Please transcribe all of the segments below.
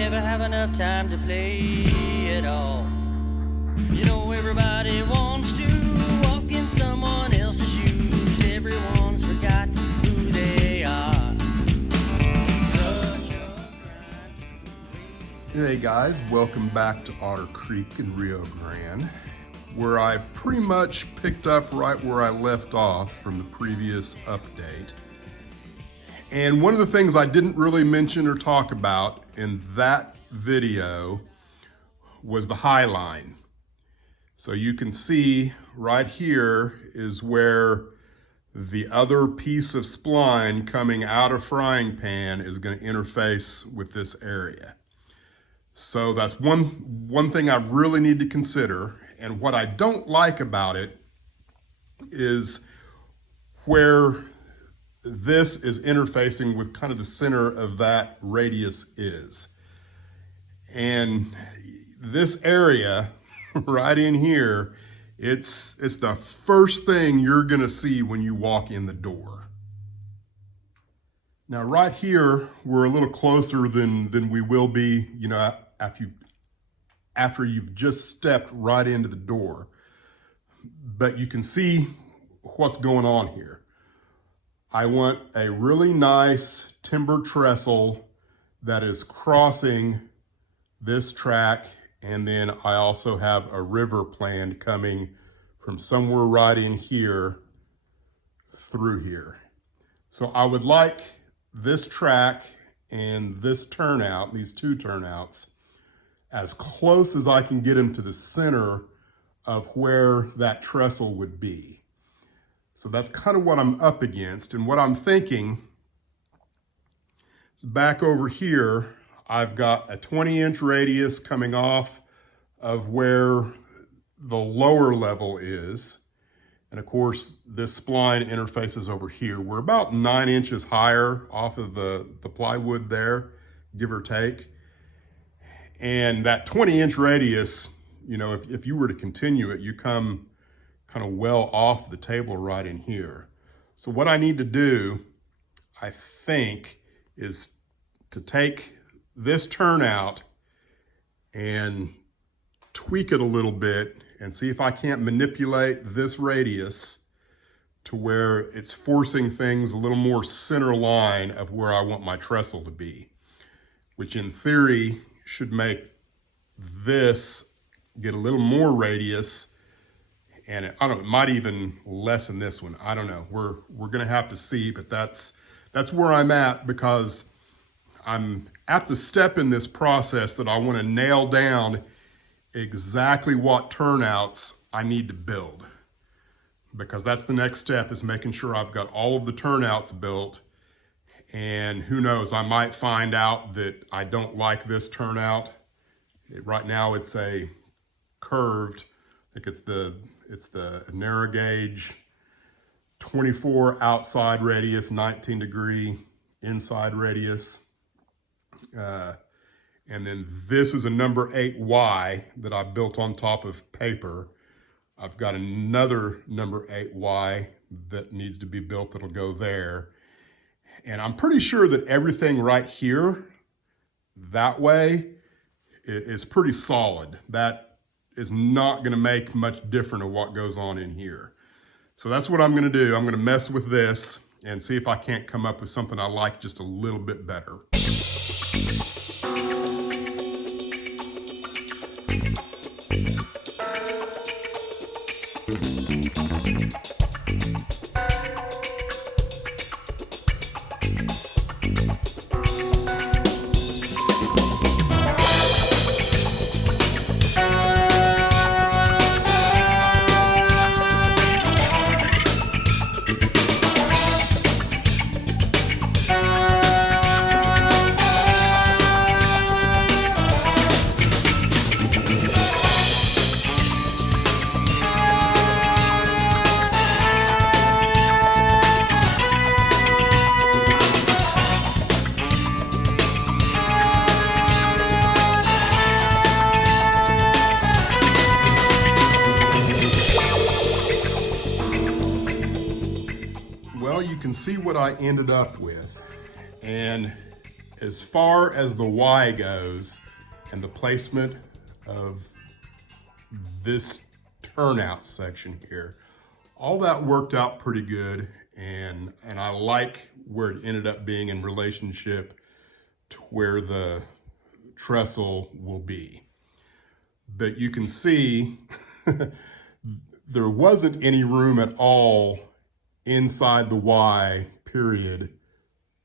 never have enough time to play it all. You know everybody wants to walk in someone else's shoes. Everyone's forgotten who they are. Hey guys, welcome back to Otter Creek in Rio Grande, where I've pretty much picked up right where I left off from the previous update. And one of the things I didn't really mention or talk about in that video was the high line. So you can see right here is where the other piece of spline coming out of frying pan is going to interface with this area. So that's one thing I really need to consider. And what I don't like about it is where this is interfacing with kind of the center of that radius is. And this area right in here, it's the first thing you're gonna see when you walk in the door. Now right here, we're a little closer than we will be, you know, after you've just stepped right into the door. But you can see what's going on here. I want a really nice timber trestle that is crossing this track, and then I also have a river planned coming from somewhere right in here through here. So I would like this track and this turnout, these two turnouts, as close as I can get them to the center of where that trestle would be. So that's kind of what I'm up against. And what I'm thinking is back over here, I've got a 20-inch radius coming off of where the lower level is. And of course, this spline interfaces over here. We're about 9 inches higher off of the plywood there, give or take. And that 20-inch radius, you know, if you were to continue it, you come kind of well off the table right in here. So what I need to do, I think, is to take this turnout and tweak it a little bit and see if I can't manipulate this radius to where it's forcing things a little more center line of where I want my trestle to be, which in theory should make this get a little more radius. And I don't know, it might even lessen this one. I don't know. We're gonna have to see, but that's where I'm at, because I'm at the step in this process that I want to nail down exactly what turnouts I need to build, because that's the next step, is making sure I've got all of the turnouts built. And who knows, I might find out that I don't like this turnout. Right now it's a curved, I think it's the narrow gauge, 24 outside radius, 19 degree inside radius. And then this is a number 8Y that I built on top of paper. I've got another number 8Y that needs to be built that'll go there. And I'm pretty sure that everything right here, that way, is pretty solid. That is not gonna make much different of what goes on in here. So that's what I'm gonna do. I'm gonna mess with this and see if I can't come up with something I like just a little bit better. Well, you can see what I ended up with. And as far as the Y goes and the placement of this turnout section here, all that worked out pretty good, and I like where it ended up being in relationship to where the trestle will be. But you can see there wasn't any room at all inside the Y period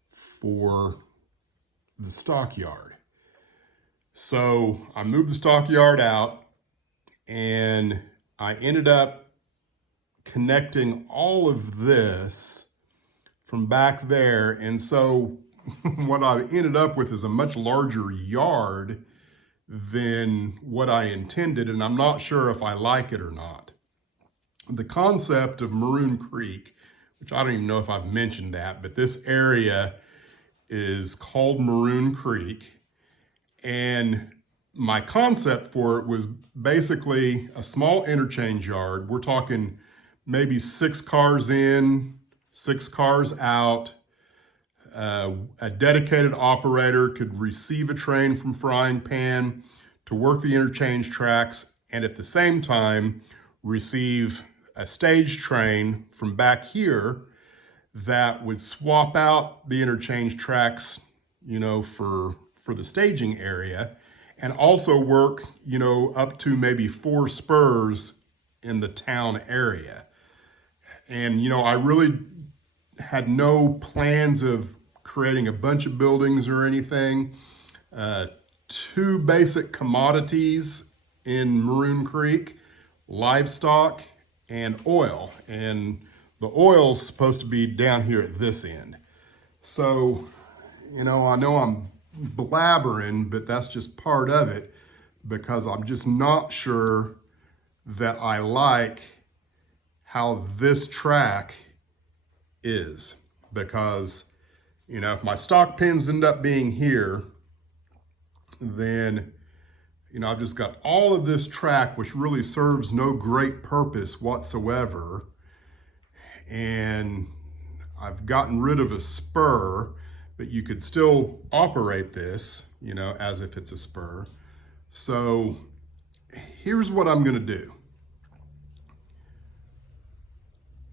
for the stockyard. So I moved the stockyard out, and I ended up connecting all of this from back there. And so what I ended up with is a much larger yard than what I intended, and I'm not sure if I like it or not. The concept of Maroon Creek, which I don't even know if I've mentioned that, but this area is called Maroon Creek, and my concept for it was basically a small interchange yard. We're talking maybe 6 cars in, 6 cars out. A dedicated operator could receive a train from Frying Pan to work the interchange tracks, and at the same time receive a stage train from back here that would swap out the interchange tracks, you know, for the staging area, and also work, you know, up to maybe 4 spurs in the town area. And, you know, I really had no plans of creating a bunch of buildings or anything. 2 basic commodities in Maroon Creek: livestock and oil. And the oil's supposed to be down here at this end. So, you know I'm blabbering, but that's just part of it, because I'm just not sure that I like how this track is. Because, you know, if my stock pins end up being here, then, you know, I've just got all of this track, which really serves no great purpose whatsoever. And I've gotten rid of a spur, but you could still operate this, you know, as if it's a spur. So here's what I'm gonna do.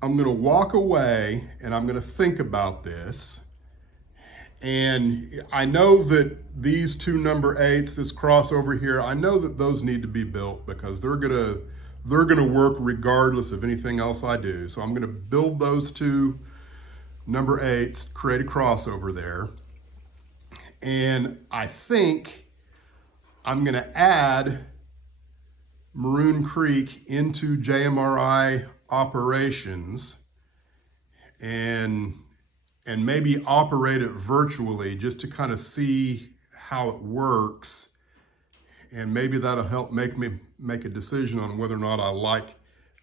I'm gonna walk away and I'm gonna think about this. And I know that these 2 number 8s, this crossover here, I know that those need to be built, because they're gonna work regardless of anything else I do. So I'm gonna build those 2 number 8s, create a crossover there. And I think I'm gonna add Maroon Creek into JMRI operations, and maybe operate it virtually just to kind of see how it works. And maybe that'll help make me make a decision on whether or not I like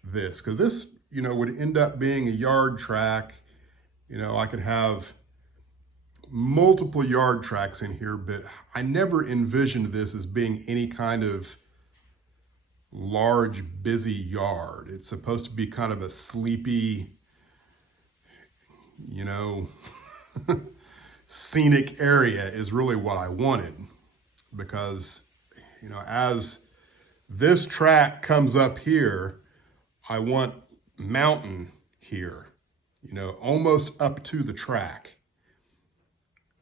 this. Because this, you know, would end up being a yard track. You know, I could have multiple yard tracks in here, but I never envisioned this as being any kind of large, busy yard. It's supposed to be kind of a sleepy, you know, scenic area is really what I wanted. Because, you know, as this track comes up here, I want mountain here, you know, almost up to the track.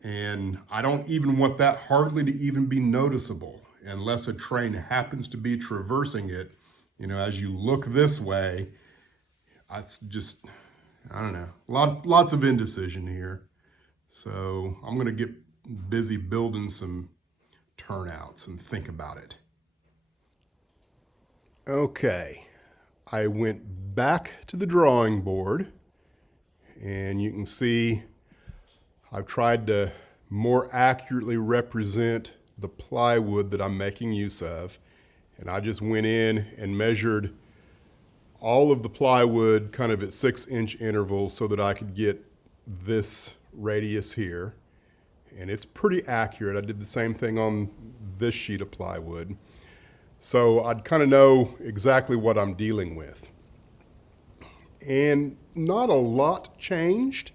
And I don't even want that hardly to even be noticeable unless a train happens to be traversing it. You know, as you look this way, it's just, I don't know, lots of indecision here. So I'm gonna get busy building some turnouts and think about it. Okay, I went back to the drawing board, and you can see I've tried to more accurately represent the plywood that I'm making use of. And I just went in and measured all of the plywood kind of at 6-inch intervals so that I could get this radius here. And it's pretty accurate. I did the same thing on this sheet of plywood. So I'd kind of know exactly what I'm dealing with. And not a lot changed,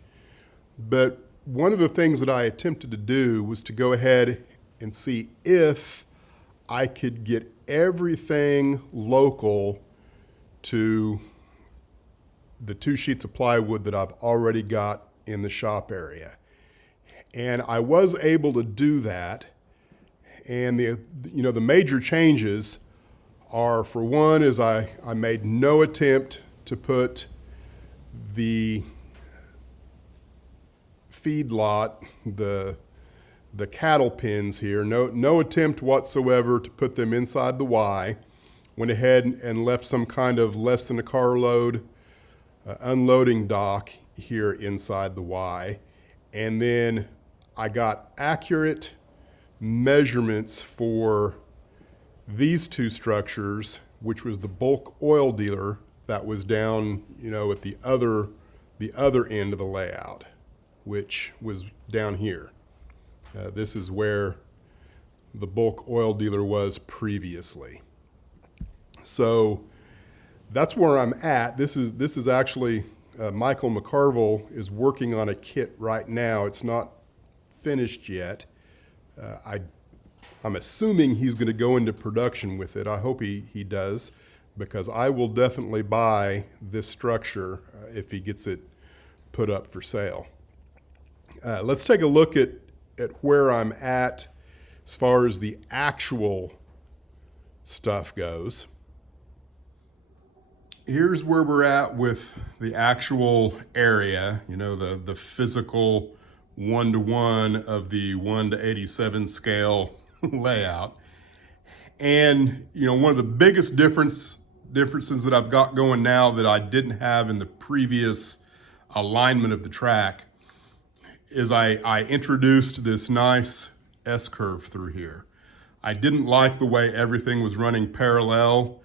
but one of the things that I attempted to do was to go ahead and see if I could get everything local to the 2 sheets of plywood that I've already got in the shop area. And I was able to do that. And the major changes are, for one, is I made no attempt to put the feedlot, the cattle pens here, no attempt whatsoever to put them inside the Y. Went ahead and left some kind of less than a carload unloading dock here inside the Y. And then I got accurate measurements for these 2 structures, which was the bulk oil dealer that was down, at the other end of the layout, which was down here. This is where the bulk oil dealer was previously. So that's where I'm at. This is actually Michael McCarville is working on a kit right now. It's not finished yet. I'm assuming he's going to go into production with it. I hope he does, because I will definitely buy this structure if he gets it put up for sale. Let's take a look at where I'm at as far as the actual stuff goes. Here's where we're at with the actual area, the physical 1-to-1 of the 1:87 scale layout. And, one of the biggest differences that I've got going now that I didn't have in the previous alignment of the track is I introduced this nice S-curve through here. I didn't like the way everything was running parallel.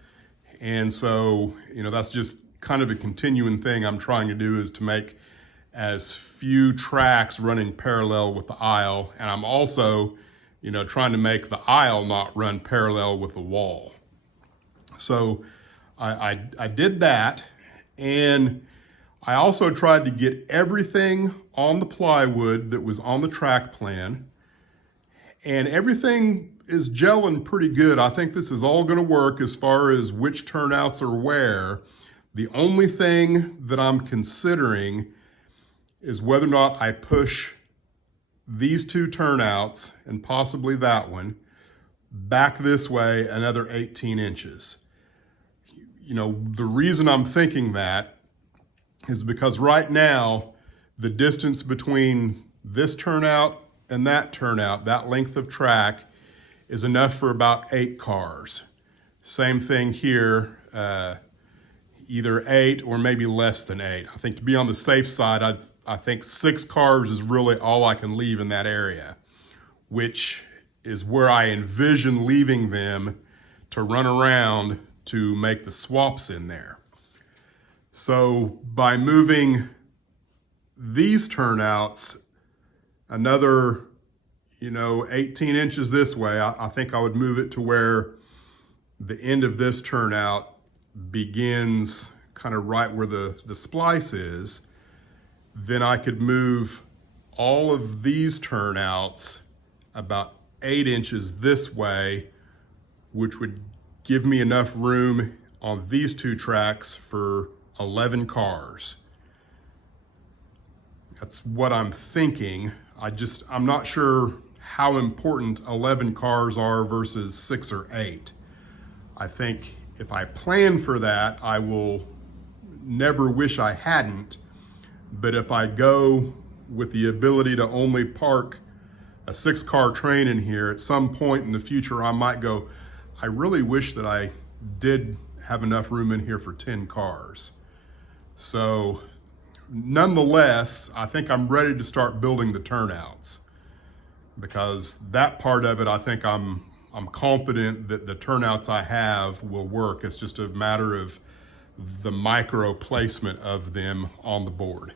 And so, that's just kind of a continuing thing I'm trying to do, is to make as few tracks running parallel with the aisle. And I'm also, trying to make the aisle not run parallel with the wall. So I did that. And I also tried to get everything on the plywood that was on the track plan. And everything is gelling pretty good. I think this is all going to work as far as which turnouts are where. The only thing that I'm considering is whether or not I push these 2 turnouts, and possibly that one, back this way another 18 inches. The reason I'm thinking that is because right now, the distance between this turnout and that turnout, that length of track, is enough for about 8 cars. Same thing here, either 8 or maybe less than 8. I think to be on the safe side, I think 6 cars is really all I can leave in that area, which is where I envision leaving them to run around to make the swaps in there. So by moving these turnouts another 18 inches this way, I think I would move it to where the end of this turnout begins kind of right where the splice is. Then I could move all of these turnouts about 8 inches this way, which would give me enough room on these 2 tracks for 11 cars. That's what I'm thinking. I'm not sure how important 11 cars are versus 6 or 8. I think if I plan for that, I will never wish I hadn't. But if I go with the ability to only park a 6-car train in here, at some point in the future, I might go, I really wish that I did have enough room in here for 10 cars. So nonetheless, I think I'm ready to start building the turnouts, because that part of it, I think I'm confident that the turnouts I have will work. It's just a matter of the micro placement of them on the board.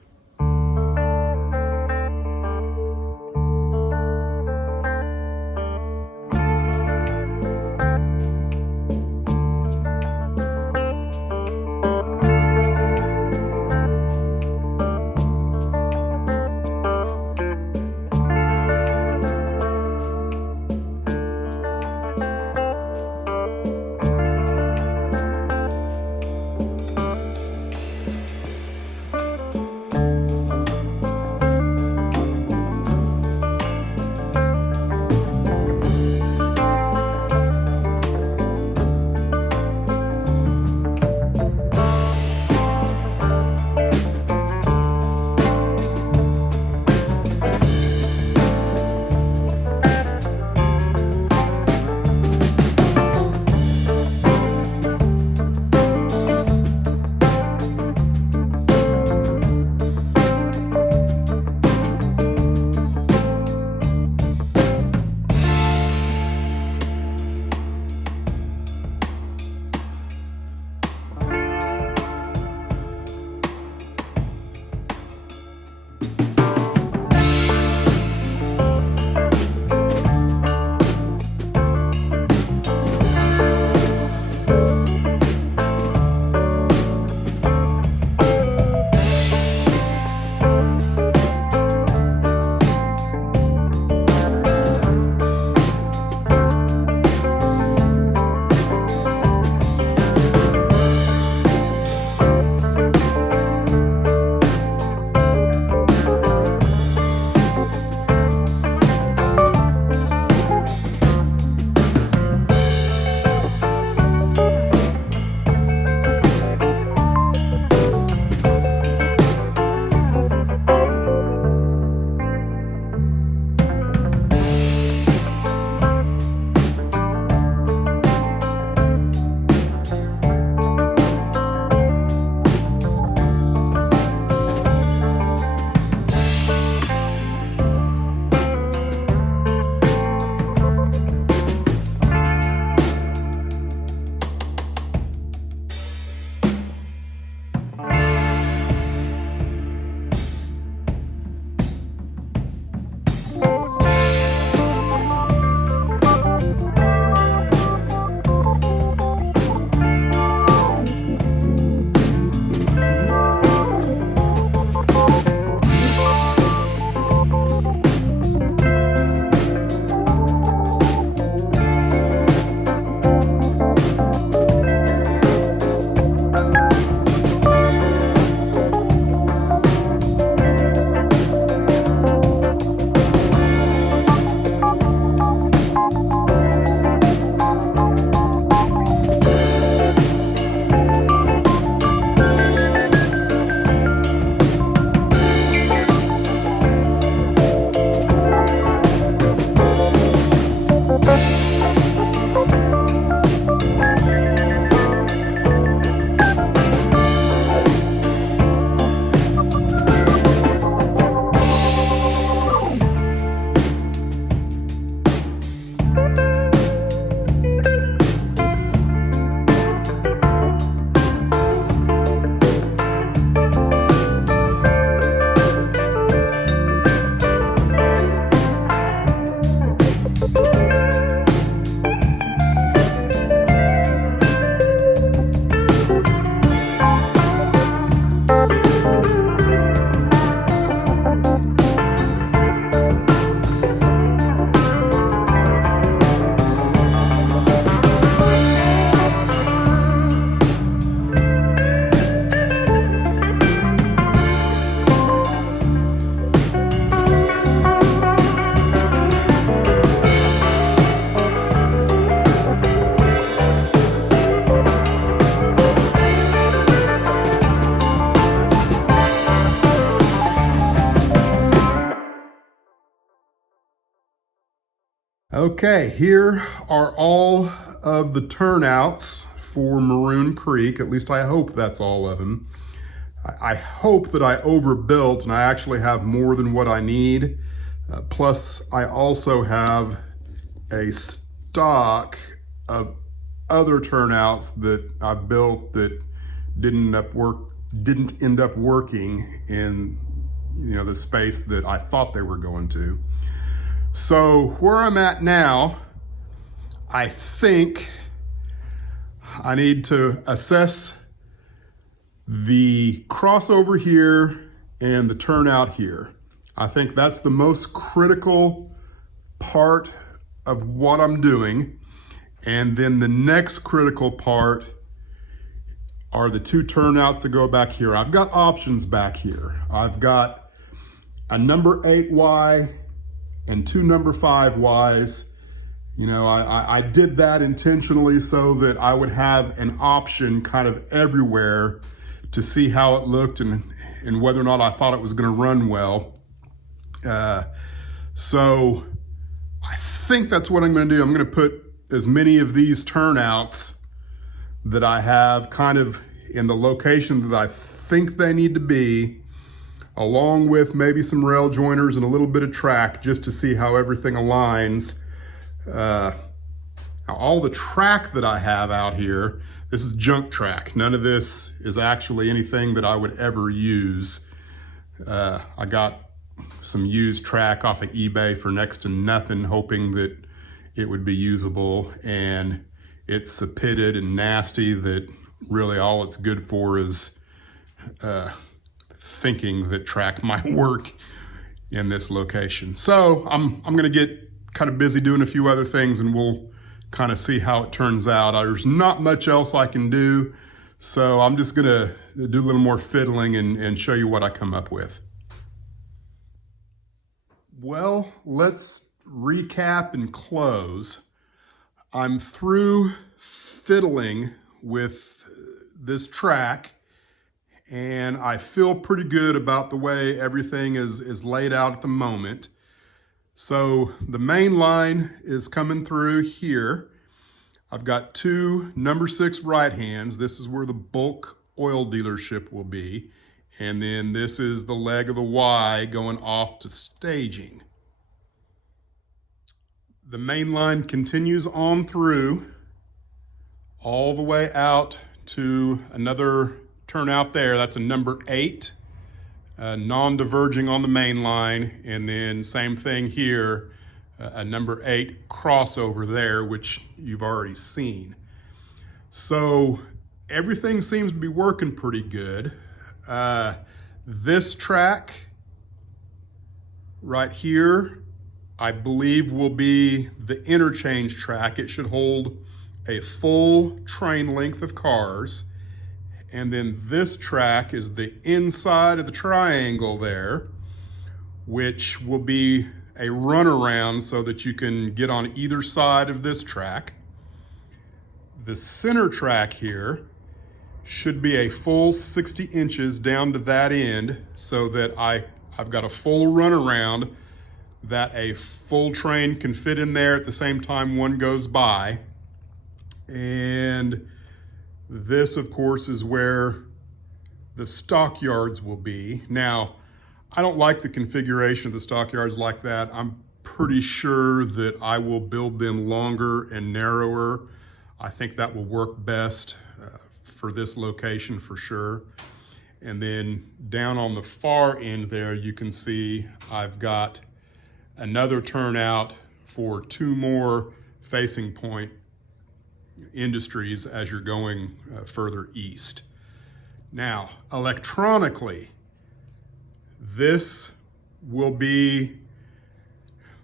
Okay, here are all of the turnouts for Maroon Creek. At least I hope that's all of them. I hope that I overbuilt and I actually have more than what I need. Plus, I also have a stock of other turnouts that I built that didn't end up working in the space that I thought they were going to. So where I'm at now, I think I need to assess the crossover here and the turnout here. I think that's the most critical part of what I'm doing. And then the next critical part are the two turnouts that go back here. I've got options back here. I've got a number 8Y and two number 5Ys. I did that intentionally so that I would have an option kind of everywhere to see how it looked and whether or not I thought it was going to run well. So I think that's what I'm going to do. I'm going to put as many of these turnouts that I have kind of in the location that I think they need to be, along with maybe some rail joiners and a little bit of track, just to see how everything aligns. All the track that I have out here, this is junk track. None of this is actually anything that I would ever use. I got some used track off of eBay for next to nothing, hoping that it would be usable, and it's so pitted and nasty that really all it's good for is thinking that track might work in this location. So I'm gonna get kind of busy doing a few other things and we'll kind of see how it turns out. There's not much else I can do, so I'm just gonna do a little more fiddling and show you what I come up with. Well, let's recap and close. I'm through fiddling with this track and I feel pretty good about the way everything is laid out at the moment. So the main line is coming through here. I've got two number 6 right hands. This is where the bulk oil dealership will be. And then this is the leg of the Y going off to staging. The main line continues on through all the way out to another turnout there. That's a number 8, non-diverging on the main line. And then same thing here, a number 8 crossover there, which you've already seen. So everything seems to be working pretty good. This track right here, I believe will be the interchange track. It should hold a full train length of cars. And then this track is the inside of the triangle there, which will be a runaround so that you can get on either side of this track. The center track here should be a full 60 inches down to that end so that I've got a full runaround that a full train can fit in there at the same time one goes by. And this, of course, is where the stockyards will be. Now, I don't like the configuration of the stockyards like that. I'm pretty sure that I will build them longer and narrower. I think that will work best for this location for sure. And then down on the far end there, you can see I've got another turnout for 2 more facing point industries as you're going further east. Now, electronically, this will be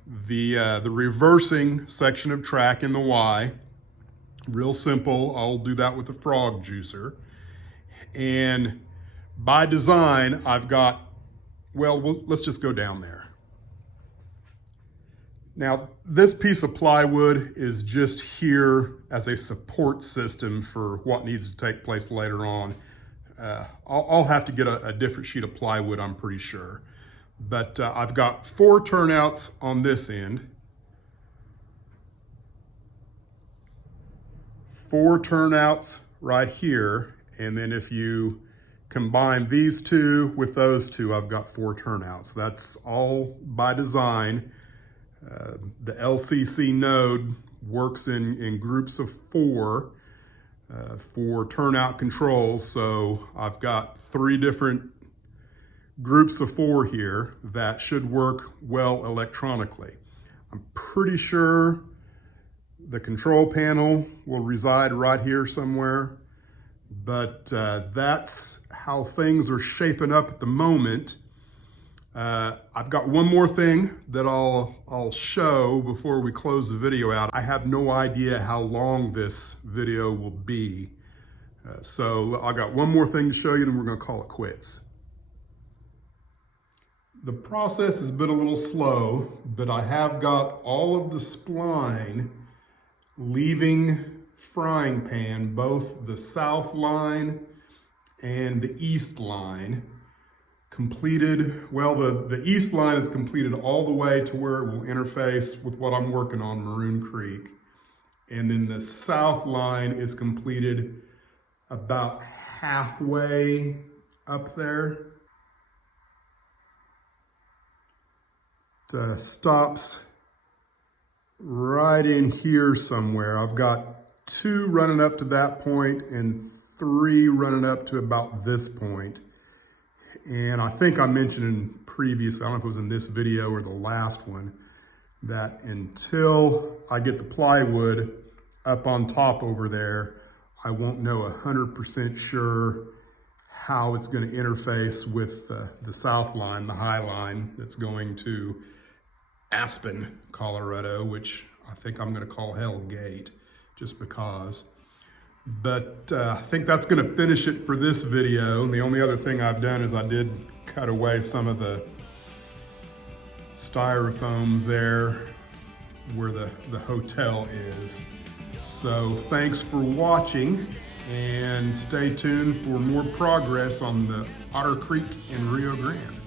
the reversing section of track in the Y. Real simple. I'll do that with the frog juicer. And by design, I've got, well, let's just go down there. Now, this piece of plywood is just here as a support system for what needs to take place later on. I'll have to get a different sheet of plywood, I'm pretty sure. But I've got 4 turnouts on this end. 4 turnouts right here. And then if you combine these two with those two, I've got 4 turnouts. That's all by design. The LCC node works in groups of 4 for turnout controls. So I've got 3 different groups of 4 here that should work well electronically. I'm pretty sure the control panel will reside right here somewhere, but that's how things are shaping up at the moment. I've got one more thing that I'll show before we close the video out. I have no idea how long this video will be. So I got one more thing to show you, then we're gonna call it quits. The process has been a little slow, but I have got all of the spline leaving frying pan, both the south line and the east line, completed. Well, the east line is completed all the way to where it will interface with what I'm working on, Maroon Creek. And then the south line is completed about halfway up there. It stops right in here somewhere. I've got 2 running up to that point and 3 running up to about this point. And I think I mentioned in previous, I don't know if it was in this video or the last one, that until I get the plywood up on top over there, I won't know 100% sure how it's going to interface with the south line, the high line that's going to Aspen, Colorado, which I think I'm going to call Hell Gate just because. But I think that's going to finish it for this video. And the only other thing I've done is I did cut away some of the styrofoam there where the hotel is. So thanks for watching, and stay tuned for more progress on the Otter Creek in Rio Grande.